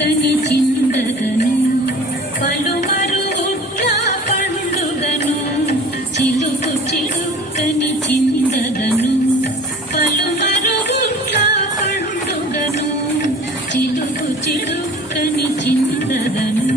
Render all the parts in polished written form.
చిడుకని చిందగను పలుమరు ఉట్ల పండుగను చిలుకు చిడుకని చిందగను పలుమరు ఉట్ల పండుగను చిలుకు చిడుకని చిందగను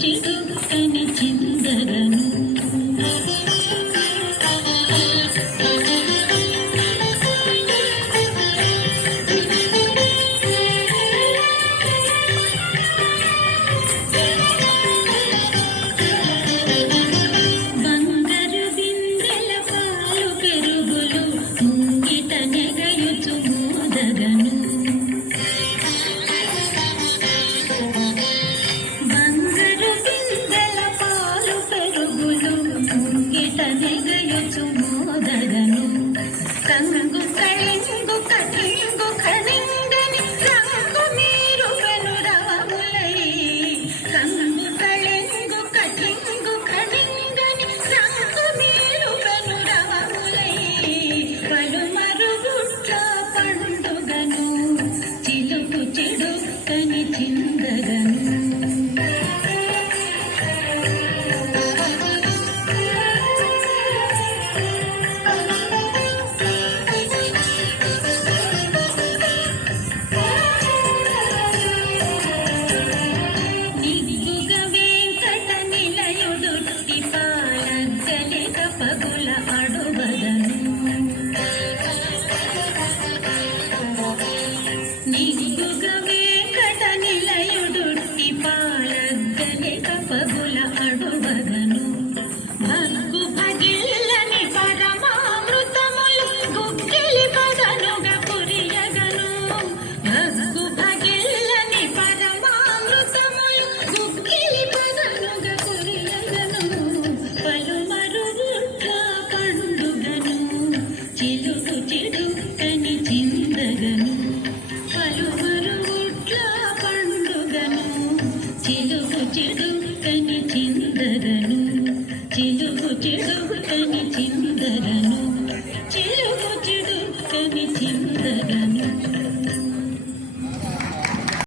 చిడుకని చిందగను బంగారు బిందెల పాలు పెరుగులు ముంగిట నెగయుచు మోదగను నెగయుచు మోదగను కంగు కళింగు కటింగు కణింగని రంగు మీరు వెనురవములై కంగు కళింగు కటింగు కణింగని రంగు మీరు వెనురవములై పలుమరు గుట్ల పండుగను చిలుకు చిడుకని చిందగను పగుల అడుగదను నిగ్గుగ వెంకట నిలయుడుట్టి పాలగ్గలిక పగుల అడుగదను భగ్గు భగిల్లని పరమామృతములు గుగ్గిలి పదనుగ కురియగను భగ్గు భగిల్లని పరమామృతములు గుగ్గిలి పదనుగ కురియగను పలుమరు చిలుకు చిడుకని చిందగను పలుమరు ఉట్ల పండుగను చిలుకు చిడుకని చిందగను చిలుకు చిడుకని చిందగను